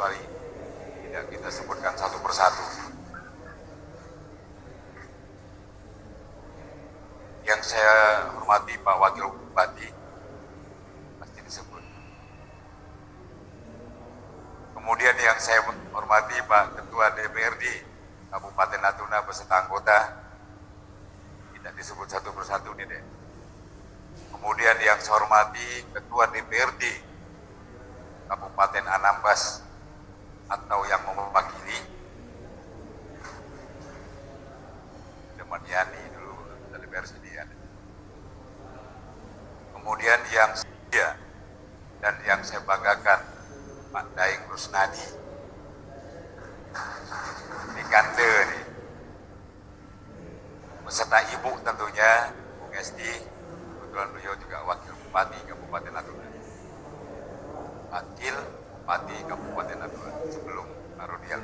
kecuali tidak kita sebutkan satu persatu. Yang saya hormati Pak Wakil Bupati, pasti disebut. Kemudian yang saya hormati Pak Ketua DPRD Kabupaten Natuna beserta anggota, tidak disebut satu persatu nih deh. Kemudian yang saya hormati Ketua DPRD Kabupaten Anambas atau yang mewakili, Teman Yani dulu dari DPR sini ada. Kemudian yang saya dan yang saya banggakan Pak Daeng Rusnadi di Kante nih, beserta Ibu tentunya Bung Esti, kebetulan beliau juga Wakil Bupati Kabupaten Natuna, Wakil Bupati Kabupaten Natuna sebelum Pak Rodial.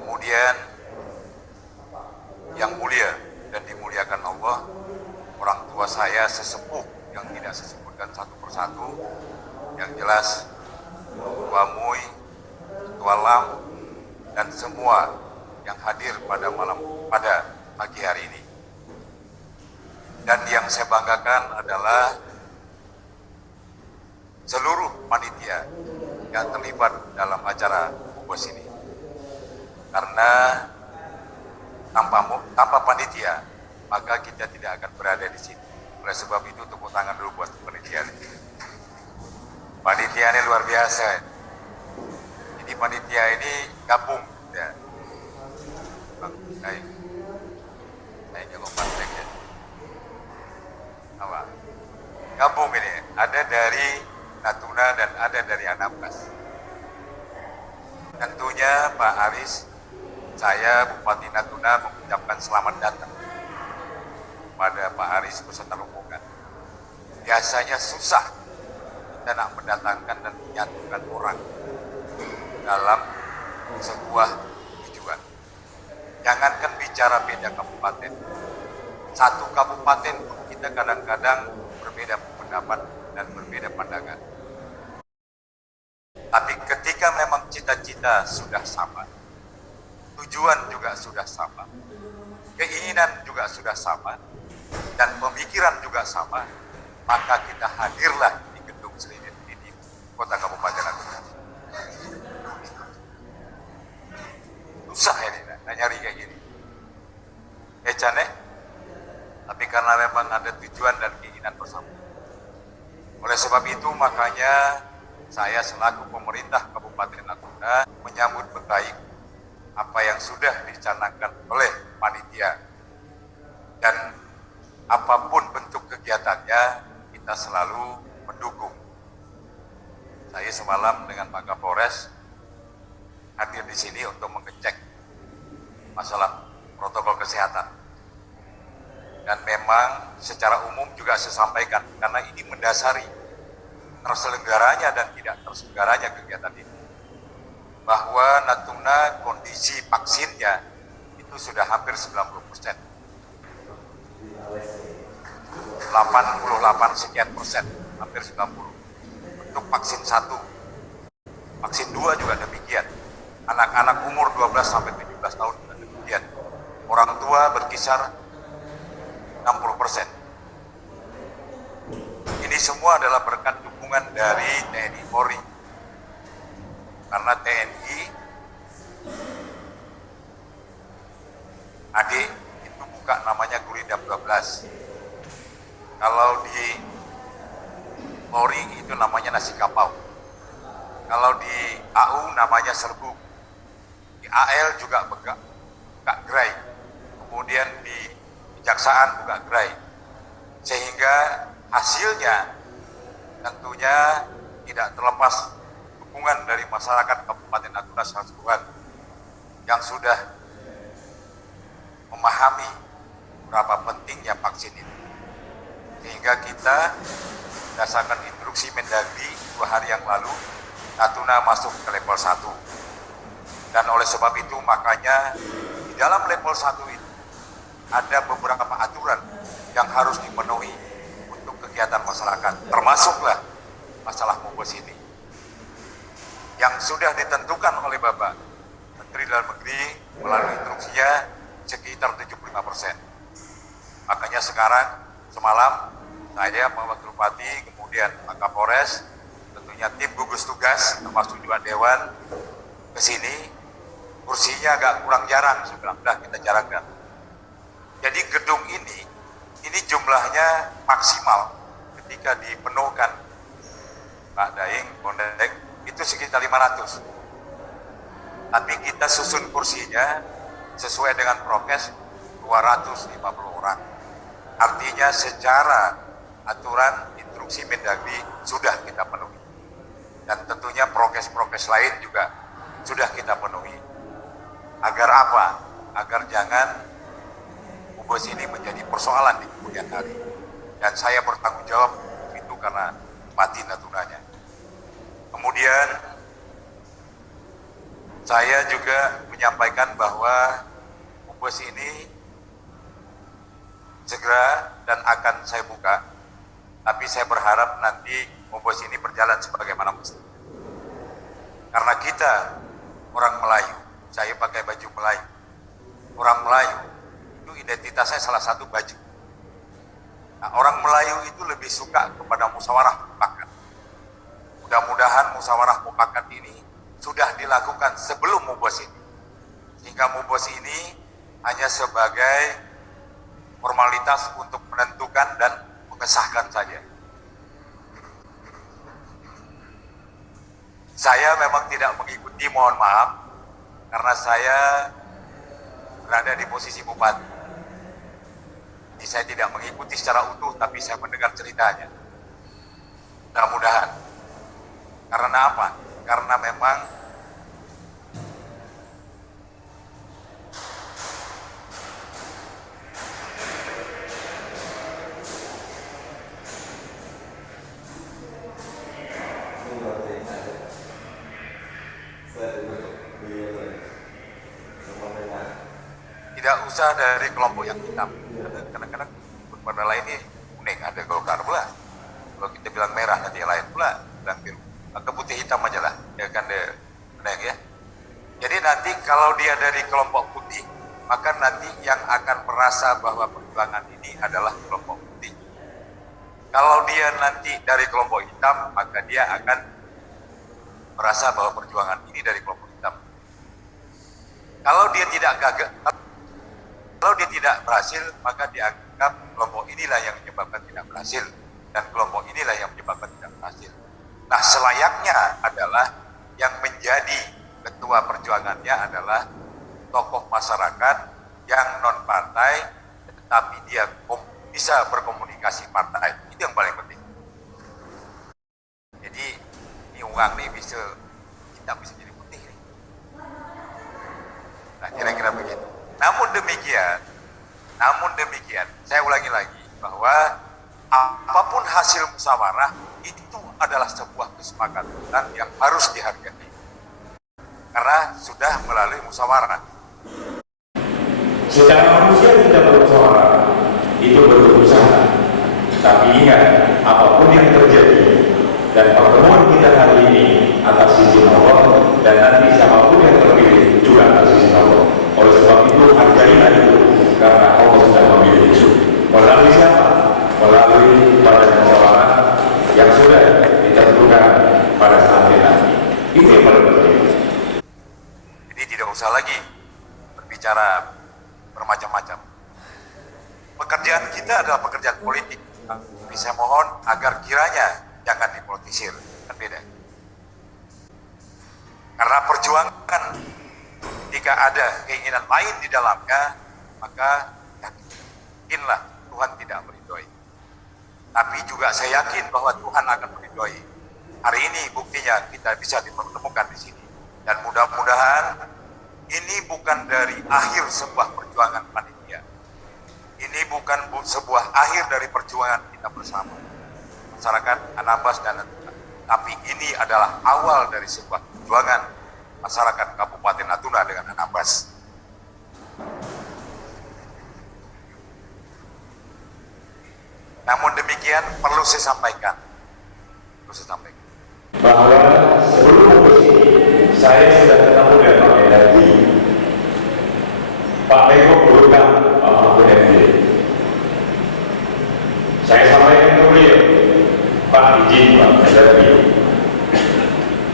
Kemudian yang mulia dan dimuliakan Allah, orang tua saya sesepuh yang tidak saya sebutkan satu persatu, yang jelas Ketua MUI, Ketua LAM, dan semua yang hadir pada pagi hari ini. Dan yang saya banggakan adalah seluruh panitia yang terlibat dalam acara Bubos ini. Karena tanpa panitia, maka kita tidak akan berada di sini. Oleh sebab itu, tepuk tangan dulu buat panitia ini. Panitia ini luar biasa. Jadi panitia ini gabung, ya. Baik. Kayaknya lompat ya. Apa? Gabung ini, ada dari Natuna dan ada dari Anambas. Tentunya Pak Aris, saya Bupati Natuna mengucapkan selamat datang pada Pak Aris beserta rombongan. Biasanya susah kita nak mendatangkan dan menyatukan orang dalam sebuah tujuan. Jangankan bicara beda kabupaten, satu kabupaten pun kita kadang-kadang berbeda pendapat dan berbeda pandangan. Tapi ketika memang cita-cita sudah sama, tujuan juga sudah sama, keinginan juga sudah sama, dan pemikiran juga sama, maka kita hadirlah di gedung Selinit ini, Kota Kabupaten Natuna. Susah ini, nyari kayak gini. Cane, tapi karena memang ada tujuan dan keinginan bersama. Oleh sebab itu, makanya saya selaku pemerintah Kabupaten Natuna menyambut baik apa yang sudah dicanangkan oleh panitia, dan apapun bentuk kegiatannya kita selalu mendukung. Saya semalam dengan Pak Kapolres hadir di sini untuk mengecek masalah protokol kesehatan, dan memang secara umum juga saya sampaikan karena ini mendasari terselenggaranya dan tidak terselenggaranya kegiatan ini, bahwa Natuna kondisi vaksinnya itu sudah hampir 90%. 88 sekian persen, hampir 90. Untuk vaksin 1. Vaksin 2 juga demikian. Anak-anak umur 12 sampai 17 tahun juga demikian. Orang tua berkisar 60%. Ini semua adalah berkat dukungan dari TNI Polri. Karena TNI AD itu buka namanya Guridam 12. Kalau di Polri itu namanya nasi kapau. Kalau di AU namanya serbuk. Di AL juga buka gerai. Kemudian di Kejaksaan buka gerai. Sehingga hasilnya tentunya tidak terlepas dukungan dari masyarakat Kabupaten Natuna keseluruhan yang sudah memahami berapa pentingnya vaksin ini. Sehingga kita berdasarkan instruksi Mendagri 2 hari yang lalu, Natuna masuk ke level 1. Dan oleh sebab itu makanya di dalam level 1 itu ada beberapa aturan yang harus dipenuhi untuk kegiatan masyarakat, termasuklah masalah Bubos ini. yang sudah ditentukan oleh Bapak Menteri Dalam Negeri melalui instruksinya sekitar 75%. Makanya sekarang semalam saya, Pak Wakil Bupati, kemudian Pak Kapolres, tentunya tim gugus tugas termasuk juga Dewan ke sini, kursinya agak kurang jarang, saya bilang, udah kita jarangkan. Jadi gedung ini jumlahnya maksimal ketika dipenuhkan Pak Daeng, Bondek, itu sekitar 500. Tapi kita susun kursinya sesuai dengan prokes 250 orang. Artinya secara aturan instruksi Mendagri sudah kita penuhi. Dan tentunya prokes-prokes lain juga sudah kita penuhi. Agar apa? Agar jangan Mubes ini menjadi persoalan di kemudian hari. Dan saya bertanggung jawab itu karena mati naturanya. Kemudian saya juga menyampaikan bahwa Mubes ini segera dan akan saya buka, tapi saya berharap nanti Mubes ini berjalan sebagaimana mestinya. Karena kita orang Melayu, saya pakai baju Melayu. Orang Melayu itu identitasnya salah satu baju. Nah, orang Melayu itu lebih suka kepada musyawarah mufakat. Mudah-mudahan musyawarah mufakat ini sudah dilakukan sebelum Mubes ini. Sehingga Mubes ini hanya sebagai formalitas untuk menentukan dan mengesahkan saja. Saya memang tidak mengikuti, mohon maaf, karena saya berada di posisi bupati. Jadi saya tidak mengikuti secara utuh, tapi saya mendengar ceritanya. Mudah-mudahan. Karena apa? Karena memang tidak usah dari kelompok yang hitam. Kadang-kadang pada lain ini kuning, ada Golkar pula. Kalau kita bilang merah, nanti yang lain pula bilang biru. Maka putih hitam aja lah, ya kan kuning ya. Jadi nanti kalau dia dari kelompok putih, maka nanti yang akan merasa bahwa perjuangan ini adalah kelompok putih. Kalau dia nanti dari kelompok hitam, maka dia akan merasa bahwa perjuangan ini dari kelompok hitam. Kalau dia tidak gagal, kalau dia tidak berhasil, maka dianggap kelompok inilah yang menyebabkan tidak berhasil, dan kelompok inilah yang menyebabkan tidak berhasil. Nah, selayaknya adalah yang menjadi ketua perjuangannya adalah tokoh masyarakat yang non partai, tetapi dia bisa berkomunikasi partai. Itu yang paling penting. Jadi ini uang nih bisa, kita bisa jadi putih. Nah, kira-kira begitu. Namun demikian, saya ulangi lagi bahwa apapun hasil musyawarah itu adalah sebuah kesepakatan yang harus dihargai. Karena sudah melalui musyawarah. Secara manusia kita bermusyawarah, itu bentuk usaha. Tapi ingat, apapun yang terjadi dan pertemuan kita hari ini atas izin Allah, dan nanti siapapun yang terpilih juga atas izin Allah. Oleh sebab itu hargailah itu, karena Allah sudah memilih itu. Melalui siapa? Melalui badan musyawarah yang sudah ditentukan pada saat nanti. Itu yang paling penting. Jadi tidak usah lagi berbicara bermacam-macam. Pekerjaan kita adalah pekerjaan politik. Tapi saya mohon agar kiranya jangan dipolitisir. Kan beda. Karena perjuangan jika ada keinginan lain di dalamnya, maka yakinlah Tuhan tidak meridhoi. Tapi juga saya yakin bahwa Tuhan akan meridhoi. Hari ini buktinya kita bisa dipertemukan di sini. Dan mudah-mudahan ini bukan dari akhir sebuah perjuangan panitia. Ini bukan sebuah akhir dari perjuangan kita bersama. Masyarakat Anambas dan Natuna. Tapi ini adalah awal dari sebuah perjuangan masyarakat Kabupaten Natuna dengan Anambas. Namun demikian perlu saya sampaikan. Bahwa sebelum saya sudah ketemu dengan Pak Mendagri, Pak Menko Polhukam, Pak Mahfud MD. Saya sampaikan ke beliau, Pak izin Pak Mendagri,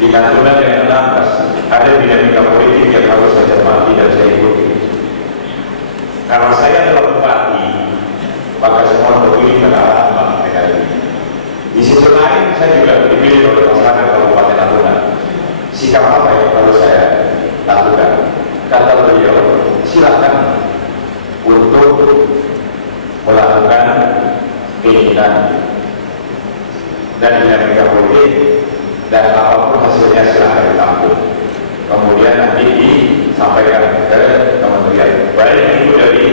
di Natuna dengan Anambas ada dinamika politik yang harus saya cermati dan saya ikuti. Karena saya adalah bupati, maka semua berdiri pada arah Pak Mendagri. Di sisi lain saya juga dipilih oleh masyarakat Kabupaten Natuna. Sikap apa yang harus saya lakukan? Kata beliau, silakan untuk melakukan keinginan dan dinamika politik, dan apapun hasilnya silakan ditampung. Kemudian nanti disampaikan ke kementerian. Baik itu dari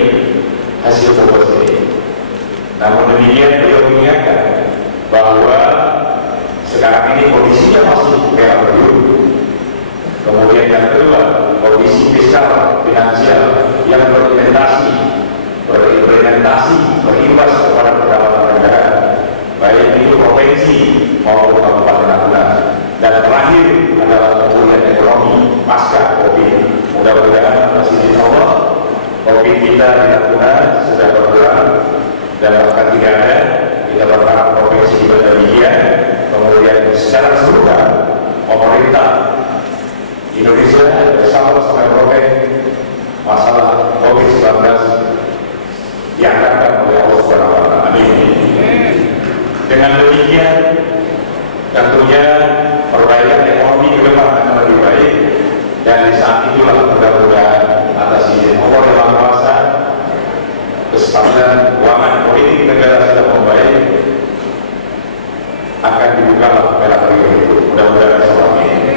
hasil fokus ini. Namun demikian beliau mengingatkan bahwa sekarang ini kondisinya masih merah biru. Kemudian yang kedua, kondisi fiskal finansial yang berimplementasi berimbas kepada pendapatan negara, baik itu provinsi maupun kabupaten Natuna. Dan terakhir adalah pemulihan ekonomi pasca COVID. Mudah-mudahan atas izin Allah, COVID kita di Natuna sudah berkurang dan bahkan tidak ada. Kita berharap provinsi juga demikian. Kemudian secara keseluruhan pemerintah Indonesia bersama provinsi masalah COVID-19 diangkatkan oleh Allah Subhanahu wa Ta'ala. Amin. Dengan demikian tentunya perbaikan ekonomi ke depan akan lebih baik, dan di saat itulah mudah-mudahan atas izin Allah yang Maha Kuasa kestabilan keuangan politik negara sudah membaik, akan dibukalah merah biru itu. Mudah-mudahan semua ini.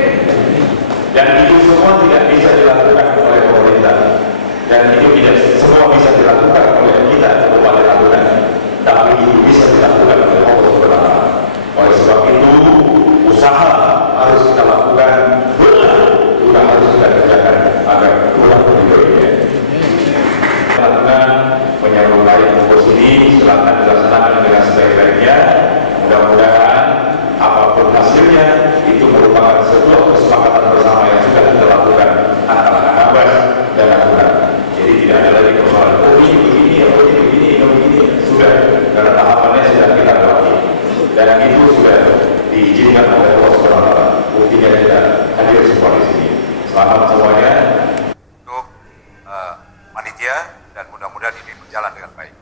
Dan itu semua tidak bisa dilakukan oleh pemerintah, dan itu tidak semua bisa dilakukan oleh kita Kabupaten Natuna, tapi itu bisa dilakukan oleh Allah Subhanahu wa Ta'ala. Oleh sebab itu usaha harus kita lakukan, doa juga harus kita kerjakan agar pulang lebih baiknya. Natuna menyambut baik fokus ini silakan dilaksanakan dengan sebaik-baiknya. Mudah-mudahan apapun hasilnya itu merupakan sebuah kesepakatan bersama yang sudah kita lakukan antara Anambas dan Natuna. Jadi tidak ada lagi persoalan begini, sudah, karena tahapannya sudah kita lewati, dan itu sudah diizinkan oleh Allah Subhanahu wa Ta'ala. Buktinya kita hadir semua di sini. Selamat semuanya untuk panitia, dan mudah-mudahan ini berjalan dengan baik.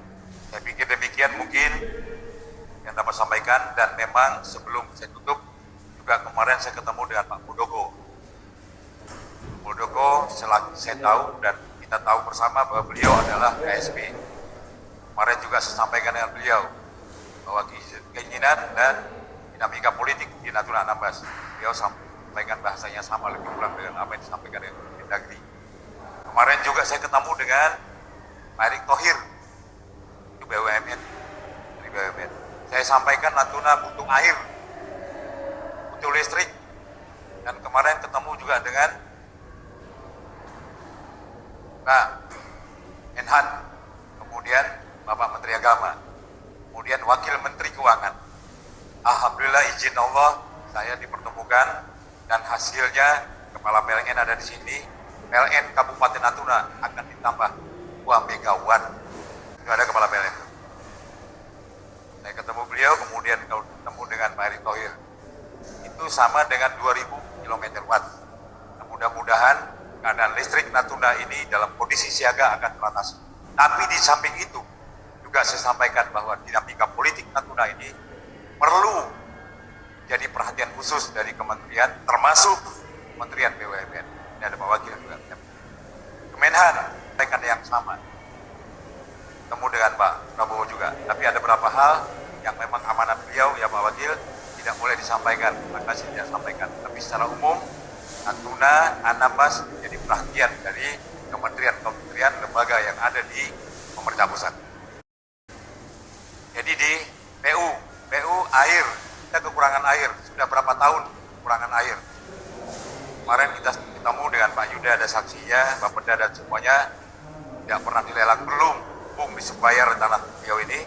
Saya pikir demikian mungkin yang dapat sampaikan. Dan memang sebelum saya tutup juga kemarin saya ketemu dengan Pak Muldoko. Muldoko saya tahu dan kita tahu bersama bahwa beliau adalah KSP. Kemarin juga saya sampaikan dengan beliau bahwa keinginan dan dinamika politik di Natuna Anambas, beliau sampaikan bahasanya sama lebih kurang dengan apa yang disampaikan oleh Mendagri. Kemarin juga saya ketemu dengan Pak Erick Thohir, itu BUMN, dari BUMN. Saya sampaikan Natuna butuh air, butuh listrik. Dan kemarin ketemu juga dengan Pak Menhan, kemudian Bapak Menteri Agama, kemudian Wakil Menteri Keuangan. Alhamdulillah izin Allah saya dipertemukan, dan hasilnya Kepala PLN ada di sini. PLN Kabupaten Natuna akan ditambah 2 megawatt. Itu ada Kepala PLN. Saya ketemu beliau, kemudian ketemu dengan Pak Erick Thohir. Itu sama dengan 2000 km watt. Nah, mudah-mudahan keadaan listrik Natuna ini dalam kondisi siaga akan teratasi. Tapi di samping itu juga saya sampaikan bahwa dinamika politik Natuna ini perlu jadi perhatian khusus dari kementerian, termasuk Kementerian BUMN. Ini ada Pak Wakil juga. Kemenhan sampaikan yang sama. Ketemu dengan Pak Prabowo juga. Tapi ada beberapa hal yang memang amanat beliau, ya Pak Wakil, tidak boleh disampaikan, maka saya tidak sampaikan. Tapi secara umum, Natuna, Anambas menjadi perhatian dari kementerian-kementerian lembaga yang ada di pemerintah pusat. Jadi di PU air, kita kekurangan air, sudah berapa tahun kekurangan air. Kemarin kita ketemu dengan Pak Yuda, ada saksinya, Pak Peda dan semuanya, tidak pernah dilelang, belum disembayar tanah beliau ini.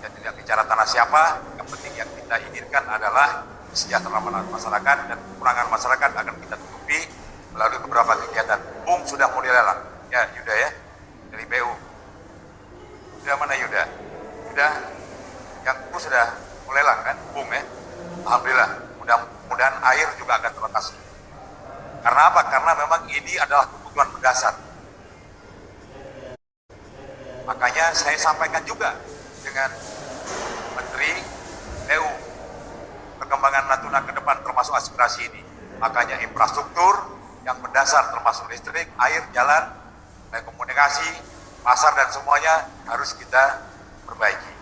Dan tidak bicara tanah siapa, yang penting yang kita inginkan adalah kesejahteraan masyarakat dan kekurangan masyarakat akan kita tutupi melalui beberapa kegiatan. Bung sudah mulai lelang, ya Yuda ya, dari BU. Yuda mana Yuda? Yuda, yang Bu sudah mulai lelang kan, Bung ya. Alhamdulillah, mudah-mudahan air juga akan terlokasi. Karena apa? Karena memang ini adalah kebutuhan mendasar. Makanya saya sampaikan juga dengan Menteri PU perkembangan Natuna ke depan termasuk aspirasi ini. Makanya infrastruktur yang mendasar termasuk listrik, air, jalan, telekomunikasi, pasar dan semuanya harus kita perbaiki.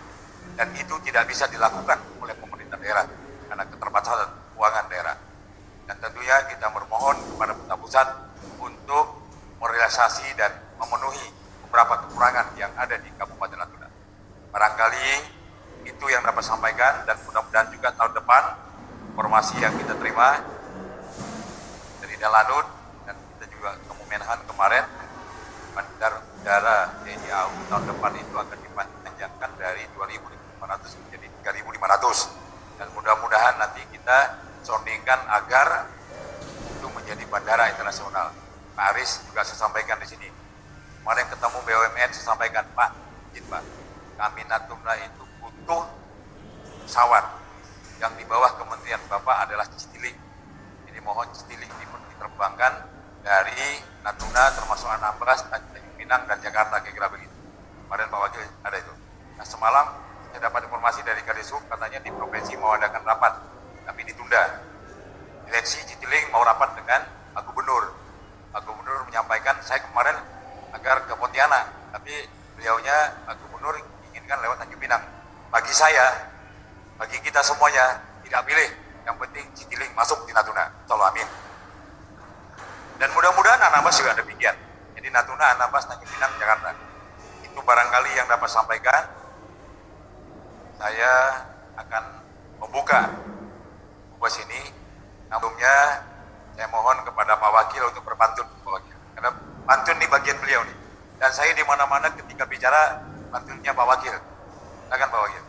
Dan itu tidak bisa dilakukan oleh pemerintah daerah karena keterbatasan keuangan daerah. Dan tentunya kita bermohon kepada pemerintah pusat untuk merealisasi dan memenuhi beberapa kekurangan yang ada di Kabupaten Natuna. Barangkali itu yang dapat sampaikan dan mudah-mudahan juga tahun depan informasi yang kita terima dari Dalanut dan kita juga Kemenhan kemarin bandar udara TNI AU tahun depan itu akan dipanjangkan dari 2.500 menjadi 3.500 dan mudah-mudahan nanti kita soundingkan agar itu menjadi bandara internasional. Pak Aris juga saya sampaikan di sini. Kemarin ketemu BUMN saya sampaikan, Pak, izin Pak, kami Natuna itu butuh pesawat yang di bawah Kementerian Bapak adalah Citylink. Jadi mohon Citylink diterbangkan dari Natuna termasuk Anambas, Tanjung Pinang dan Jakarta kira-kira begitu. Kemarin Pak Wakil ada itu. Nah semalam saya dapat informasi dari Kadisub katanya di provinsi mau adakan rapat, tapi ditunda. Direksi Citylink mau rapat dengan Pak Gubernur. Pak Gubernur menyampaikan saya kemarin agar ke Pontianak, tapi beliaunya Pak Gubernur inginkan lewat Tanjung Pinang. Bagi saya, bagi kita semuanya tidak pilih, yang penting Citylink masuk di Natuna. Tolong amin. Dan mudah-mudahan Anambas juga demikian. Jadi Natuna, Anambas, Tanjung Pinang, Jakarta. Itu barangkali yang dapat sampaikan. Saya akan membuka bus ini. Namunnya saya mohon kepada Pak Wakil untuk berpantun, Pak Wakil. Karena pantun ini bagian beliau nih. Dan saya di mana-mana ketika bicara pantunnya Pak Wakil. Silakan Pak Wakil.